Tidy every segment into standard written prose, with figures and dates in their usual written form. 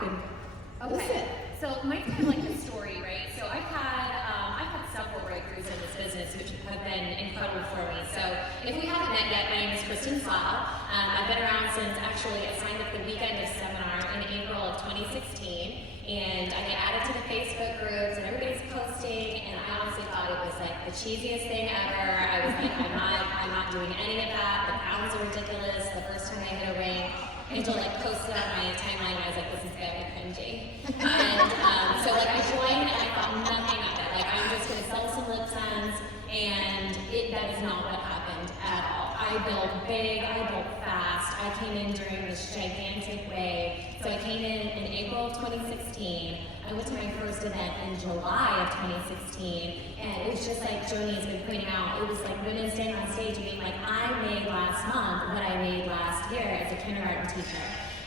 happened. Okay. Listen. So mine's kind of like a story, right? So I've had several breakthroughs in this business, which have been incredible for me. So if we haven't met yet, my name is Kristen Slau. I've been around since actually I signed up the weekend of seminar in April of 2016, and I get added to the Facebook groups, and everybody's posting, and I honestly thought it was like the cheesiest thing ever. I was like, I'm not doing any of that. The pounds are ridiculous. The first time I hit a ring, Angel like posted on my timeline, and I was like, this is very cringy. And so like I joined and I thought nothing of it. Like I'm just gonna sell some lip sense, and that is not what happened at all. I built big, I built fast. I came in during this gigantic wave. So I came in April of 2016. I went to my first event in July of 2016, and it was just like Joni has been pointing out, it was like women standing on stage being like, I made last month what I made last year as a kindergarten teacher.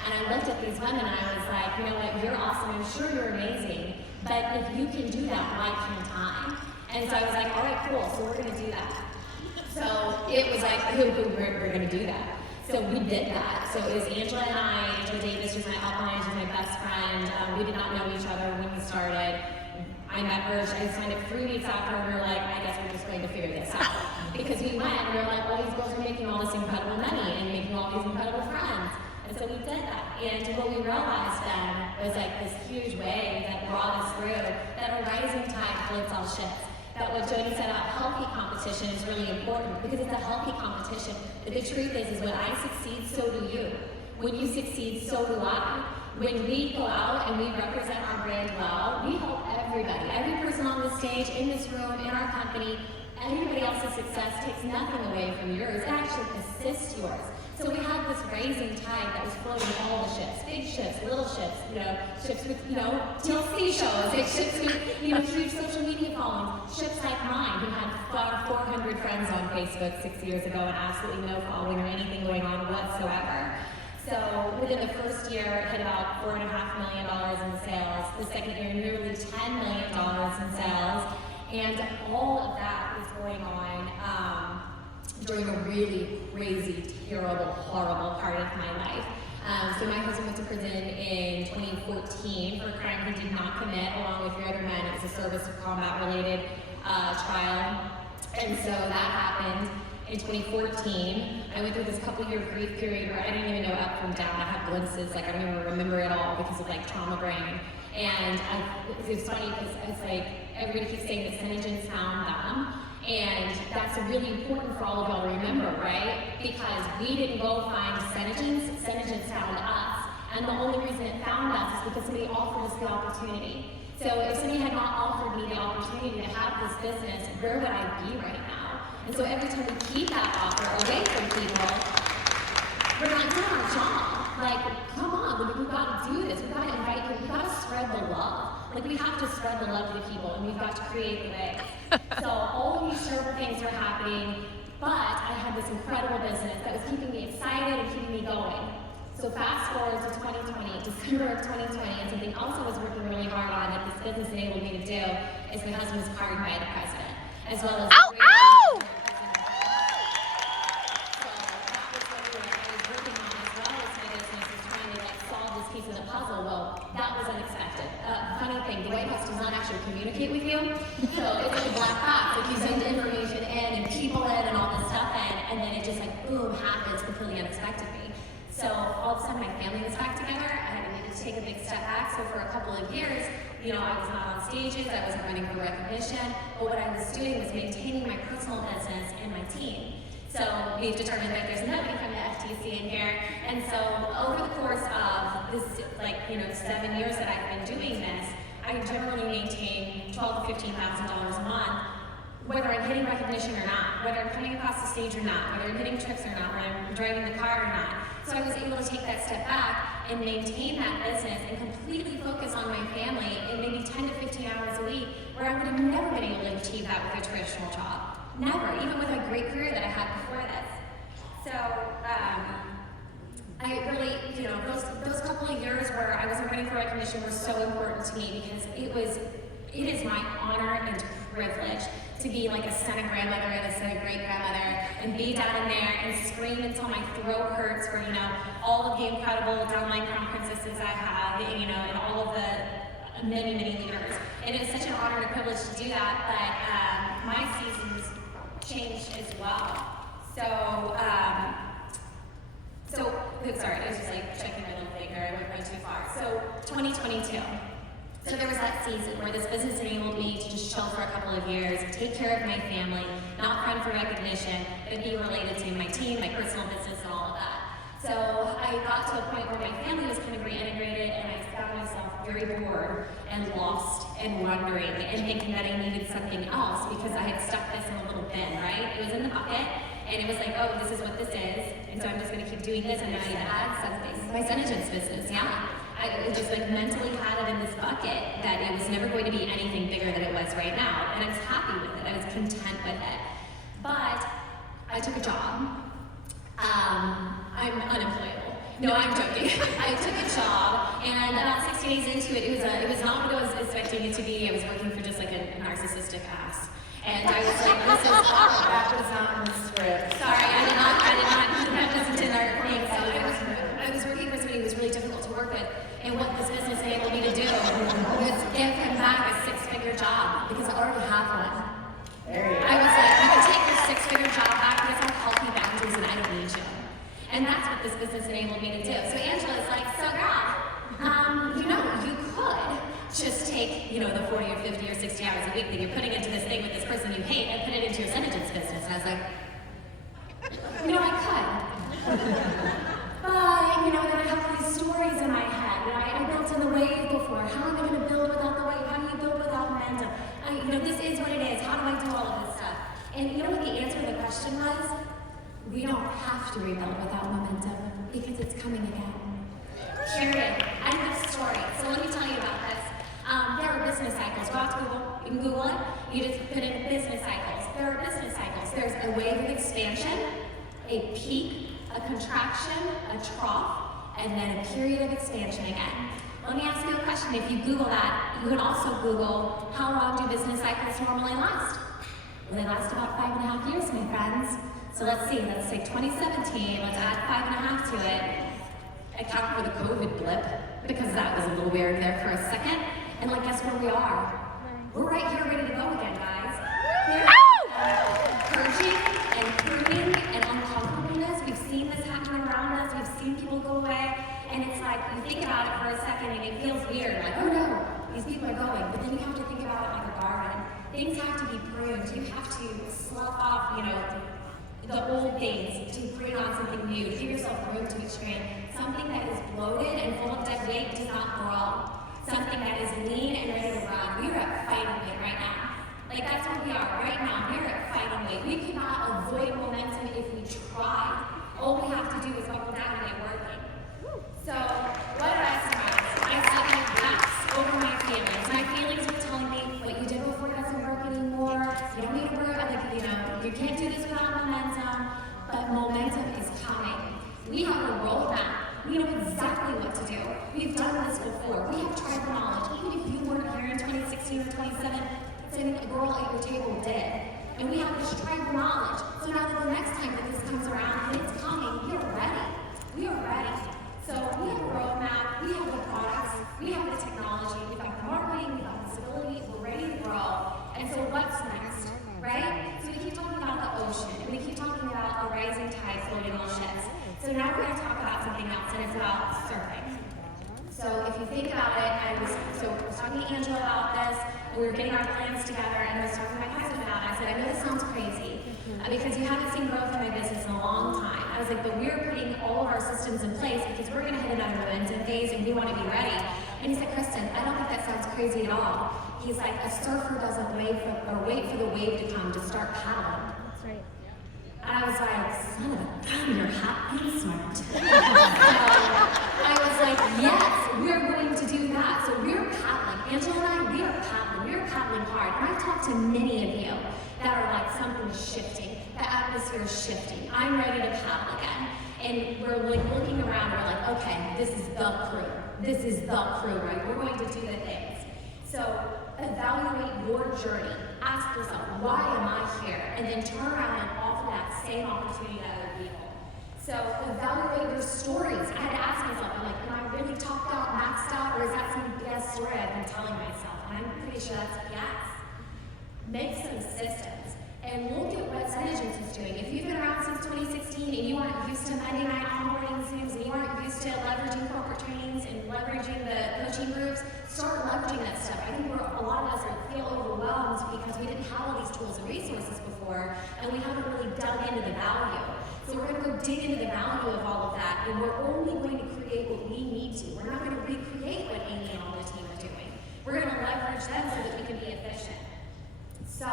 And I looked at these women and I was like, you know what, you're awesome, I'm sure you're amazing, but if you can do that, why can't I? And so I was like, all right, cool, so we're gonna do that. So it was like, we're gonna do that. So we did that. So it was Angela and I, Angela Davis was my upline, she was my best friend. We did not know each other when we started. I met her, I signed up 3 weeks after, and we were like, I guess we're just going to figure this out. Because we went, and we were like, all these girls are making all this incredible money and making all these incredible friends. And so we did that. And what we realized then was like this huge wave that brought us through, that a rising tide floats all ships. That what Joni said about healthy competition is really important because it's a healthy competition. But the truth is when I succeed, so do you. When you succeed, so do I. When we go out and we represent our brand well, we help everybody. Every person on the stage, in this room, in our company, everybody else's success takes nothing away from yours. It actually assists yours. So we had this rising tide that was floating all the ships, big ships, little ships, ships with, TLC shows, big ships with, huge social media followings, ships like mine who had 400 friends on Facebook 6 years ago and absolutely no following or anything going on whatsoever. So within the first year, it hit about $4.5 million in sales. The second year, nearly $10 million in sales. And all of that was going on during a really crazy, terrible, horrible part of my life. So my husband went to prison in 2014 for a crime he did not commit, along with 3 other men. It was a service combat-related trial. And so that happened in 2014. I went through this couple-year grief period where I didn't even know up from down. I had glimpses, like I don't even remember it all because of like trauma brain. And it's funny because it's like everybody keeps saying that SeneGence found them. And that's really important for all of y'all to remember, right? Because we didn't go find SeneGence, SeneGence found us. And the only reason it found us is because somebody offered us the opportunity. So if somebody had not offered me the opportunity to have this business, where would I be right now? And so every time we keep that offer away from people, we're not doing our job. Like, come on, we've got to do this. We've got to invite people. We've got to spread the love. Like, we have to spread the love to people, and we've got to create the way. So all of these terrible things were happening, but I had this incredible business that was keeping me excited and keeping me going. So fast forward to 2020, December of 2020, and something else I was working really hard on that this business enabled me to do is my husband was pardoned by the president, as well as piece of the puzzle. Well, that was unexpected. Funny thing, the White House does not actually communicate with you. So it's like a black box. Like you send the information in and people in and all this stuff in, and then it just like boom happens completely unexpectedly. So all of a sudden my family was back together. I needed to take a big step back. So for a couple of years, I was not on stages, I wasn't running for recognition, but what I was doing was maintaining my personal business and my team. So we've determined that there's nobody from the FTC in here. And so over the course of this, 7 years that I've been doing this, I generally maintain $12,000 to $15,000 a month, whether I'm hitting recognition or not, whether I'm coming across the stage or not, whether I'm hitting tricks or not, whether I'm driving the car or not. So I was able to take that step back and maintain that business and completely focus on my family in maybe 10 to 15 hours a week, where I would have never been able to achieve that with a traditional job. Never, even with a great career that I had before this. So, I really, those couple of years where I wasn't running for recognition were so important to me because it is my honor and privilege to be like a son of grandmother and a son of great grandmother and be down in there and scream until my throat hurts for, all of the incredible downline conferences I have, and all of the many, many leaders. And it was such an honor and a privilege to do that, but my seasons changed as well. Sorry, I was just like checking my little finger, I went way too far. So 2022. So there was that season where this business enabled me to just chill for a couple of years, take care of my family, not run for recognition, but be related to my team, my personal business, and all of that. So I got to a point where my family was kind of reintegrated, and I found myself very bored and lost and wondering and thinking that I needed something else because I had stuck this in a little bin, right? It was in the bucket, and it was like, oh, this is what this is, and so I'm just going to keep doing this, and now I need to add something. My Senegence business, yeah. I just like mentally had it in this bucket that it was never going to be anything bigger than it was right now, and I was happy with it. I was content with it. But I took a job. I'm unemployable. No, I'm joking. I took a job, and about 60 days into it, it was not what I was expecting it to be. I was working for just like a narcissistic ass. And I was like, this is awful. That was not in the script. Sorry, I did not, that wasn't in our thing. So I was working for somebody who was really difficult to work with. And what this business enabled me to do was give him back a six-figure job because I already have one. I was like, you can take your six-figure job back because I'll help you boundaries and I don't need you. And that's what this business enabled me to do. So Angela's like, so girl, you could just take, the 40 or 50 or 60 hours a week that you're putting into this thing with this person you hate and put it into your Senegence business. And I was like, I could. But, then I have these stories in my head. I built in the wave before. How am I going to build without the wave? How do you build without momentum? This is what it is. How do I do all of this stuff? And you know what the answer to the question was? We don't have to rebuild without momentum because it's coming again. Period. End of story. So let me tell you about this. There are business cycles. Go out to Google. You can Google it. You just put in business cycles. There are business cycles. There's a wave of expansion, a peak, a contraction, a trough, and then a period of expansion again. Let me ask you a question. If you Google that, you can also Google how long do business cycles normally last? Well, they last about 5.5 years, my friends. So let's see, let's take 2017, let's add 5.5 to it. Account for the COVID blip, because that was a little weird there for a second. And guess where we are? We're right here ready to go again, guys. Purging and pruning and uncomfortableness. We've seen this happen around us. We've seen people go away. And it's like, you think about it for a second and it feels weird. Like, oh no, these people are going. But then you have to think about it like a garden. Things have to be pruned. You have to slough off, the old things to bring on something new. Give yourself room to expand. Something that is bloated and full of dead weight does not grow. Something that is lean and ready to run. We are at fighting weight right now. That's what we are right now. We're at fighting weight. We cannot avoid momentum if we try. All we have to do is buckle down and get working. So, what did I summarize? I set my facts over my feelings. My feelings were telling me what you did before doesn't work anymore. You don't need to worry about you can't do this without momentum. But momentum is coming. We have a roadmap. We know exactly what to do. We've done this before. We have tribal knowledge. Even if you weren't here in 2016 or 27, a girl at your table did. And we have this tribal knowledge. So now that the next time that this comes around and it's coming, we are ready. We are ready. So we have a roadmap, we have the products, we have the technology, we've got the marketing, we've got visibility, we're ready to grow. And so what's next, right? So we keep talking about the ocean, and we keep talking about a rising tide floating on ships. So now we're going to talk about something else, and it's about surfing. So if you think about it, I was talking to Angela about this, and we were getting our plans together, and I was talking to my husband about it. I said, I know this sounds crazy, because you haven't seen growth in my business in a long time. I was like, but we're putting all of our systems in place because we're going to hit another momentum phase and we want to be ready. And he said, Kristen, I don't think that sounds crazy at all. He's like, a surfer doesn't wait for the wave to come to start paddling. That's right. And I was like, son of a gun, you're hot and smart. So I was like, yes, we're going to do that. So we're paddling. Angela and I, we are paddling. We are paddling hard. And I've talked to many of you that are like, something's shifting. The atmosphere is shifting. I'm ready to paddle again. And we're looking around, we're like, okay, this is the crew. This is the crew, right? We're going to do the things. So evaluate your journey. Ask yourself, why am I here? And then turn around and offer that same opportunity to other people. So evaluate your stories. I had to ask myself, I'm like, am I really topped out, maxed out, or is that some BS story I've been telling myself? And I'm pretty sure that's yes. Make some systems and look at what Synergence is doing. If you've been around since 2016 and you aren't used to Monday night onboarding Zooms and you aren't used to leveraging corporate trainings and leveraging the coaching groups, start leveraging that stuff. I think a lot of us feel overwhelmed because we didn't have all these tools and resources before and we haven't really dug into the value. So we're going to go dig into the value of all of that and we're only going to create what we need to. We're not going to recreate what Amy and all the team are doing. We're going to leverage them so that we can be efficient. So,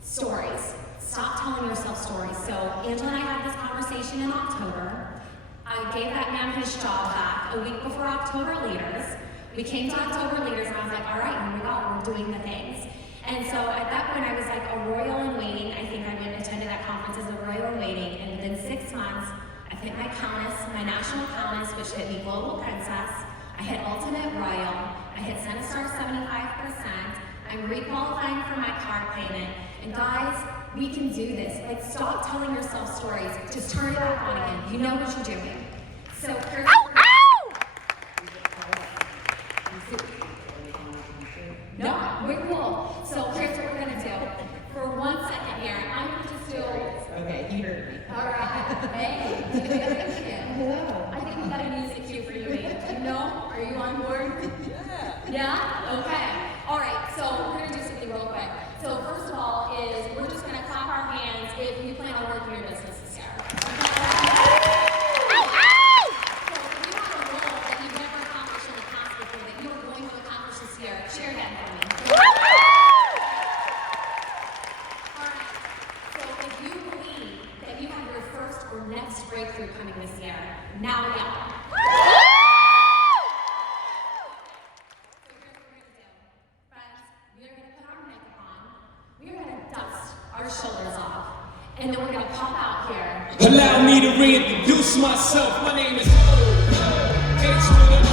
stories. Stop telling yourself stories. So, Angela and I had this conversation in October. I gave that man his job back a week before October Leaders. We came to October Leaders and I was like, all right, here we go, we're doing the things. And so at that point I was like a royal in waiting. I think I went and attended that conference as a royal in waiting. And within 6 months, I hit my countess, my national countess, which hit me global princess. I hit ultimate royal. I hit Cenestar 75%. I'm requalifying for my card payment. And guys, we can do this. Like, stop telling yourself stories. Just turn it back on again. You know what you're doing. So, here's No, we're cool. So, here's what we're going to do. For 1 second here, I'm going to just do. Okay, he heard me. All right. Hey, thank you. Hello. I think we've got a music cue for you, Amy. You know? Are you on board? Yeah. Yeah? Okay. All right, so we're going to do something real quick. So first of all is we're just going to clap our hands if you plan on working your business this year. So if you have a goal that you've never accomplished in the past before that you are going to accomplish this year, share that for me. All right, so if you believe that you have your first or next breakthrough coming this year, now yell. Shoulders off, and then we're gonna pop out here. Allow me to reintroduce myself. My name is H to the